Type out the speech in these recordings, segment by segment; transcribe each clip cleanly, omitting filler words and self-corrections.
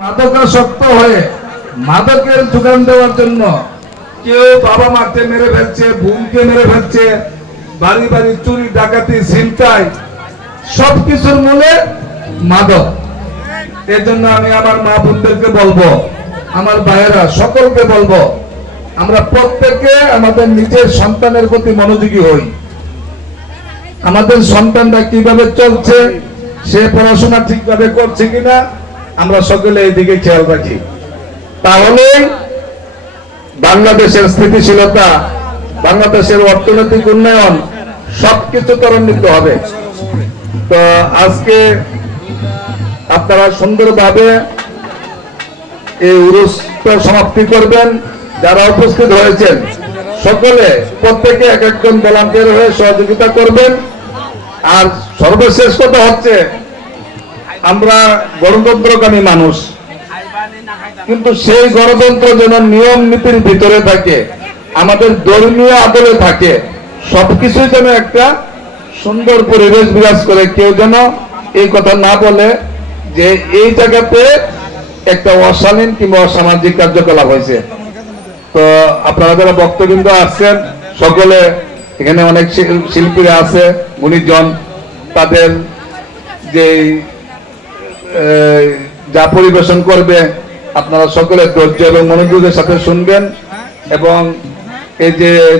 মাদকাসক্ত হয়ে মাদকের যোগান দেওয়ার জন্য কেউ বাবা মাকে মেরে ফেলছে, বোনকে মেরে ফেলছে, বাড়ি বাড়ি চুরি ডাকাতি ছিনতাই, সবকিছুর মূলে মাদক। এজন্য আমি আমার মা বোনদেরকে বলবো, আমার ভাইয়েরা সকলকে বলবো, আমরা প্রত্যেকে আমাদের নিজের সন্তানের প্রতি মনোযোগী হই। আমাদের সন্তানরা কিভাবে চলছে, সে পড়াশোনা ঠিকভাবে করছে কিনা, আমরা সকলে এইদিকে খেয়াল রাখি। তাহলে বাংলাদেশের স্থিতিশীলতা, বাংলাদেশের অর্থনৈতিক উন্নয়ন সবকিছু ত্বরান্বিত হবে। তো আজকে আপনারা সুন্দরভাবে এই উরুসটা সমাপ্তি করবেন। যারা উপস্থিত হয়েছেন সকলে প্রত্যেকে এক একজন ভলান্টিয়ার হয়ে সহযোগিতা করবেন। আর সর্বশেষ কথা হচ্ছে, আমরা গণতন্ত্রকামী মানুষ, কিন্তু সেই গণতন্ত্র যেন নিয়ম নীতির ভিতরে থাকে, আমাদের ধর্মীয় আদলে থাকে, সবকিছুই যেন একটা সুন্দর পরিবেশ বিরাজ করে। কেউ যেন এই কথা না বলে যে এই জায়গাতে একটা অশালীন কিংবা অসামাজিক কার্যকলাপ হয়েছে। তো আপনারা যারা বক্তবৃন্দ আসছেন সকলে, এখানে অনেক শিল্পীরা আছে, গুণীজন, তাদের যে যা পরিবেশন করবে আপনারা সকলে ধৈর্য এবং মনোযোগের সাথে শুনবেন। এবং এই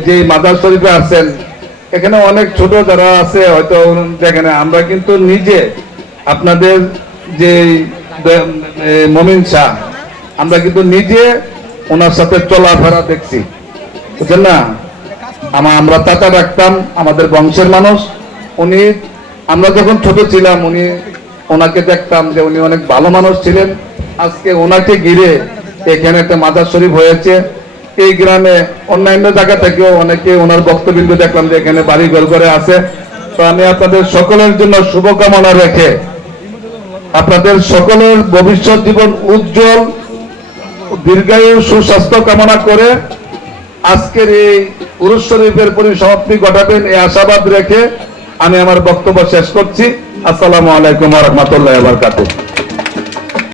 যে মাজার শরীফে আছেন, এখানে অনেক ছোট যারা আছে হয়তো দেখেন, আমরা কিন্তু নিজে আপনাদের যে মমিন শাহ, আমরা কিন্তু নিজে ওনার সাথে চলাফেরা দেখছি, বুঝছেন না। আমরা চাচা রাখতাম, আমাদের বংশের মানুষ। উনি, আমরা যখন ছোট ছিলাম ওনাকে দেখতাম যে উনি অনেক ভালো মানুষ ছিলেন। আজকে ওনাকে ঘিরে এখানে একটা মাজার শরীফ হয়েছে। এই গ্রামে অন্যান্য জায়গা থেকেও অনেকে ওনার বক্তব্য দেখলাম যে এখানে বাড়ি ঘর করে আছে। তো আমি আপনাদের সকলের জন্য শুভকামনা রেখে, আপনাদের সকলের ভবিষ্যৎ জীবন উজ্জ্বল, দীর্ঘায়ু, সুস্বাস্থ্য কামনা করে আজকের এই উরুস শরীফের পরিসমাপ্তি ঘটাবেন এই আশাবাদ রেখে আমি আমার বক্তব্য শেষ করছি। আসসালামু আলাইকুম ওয়া রাহমাতুল্লাহি ওয়া বারাকাতুহু।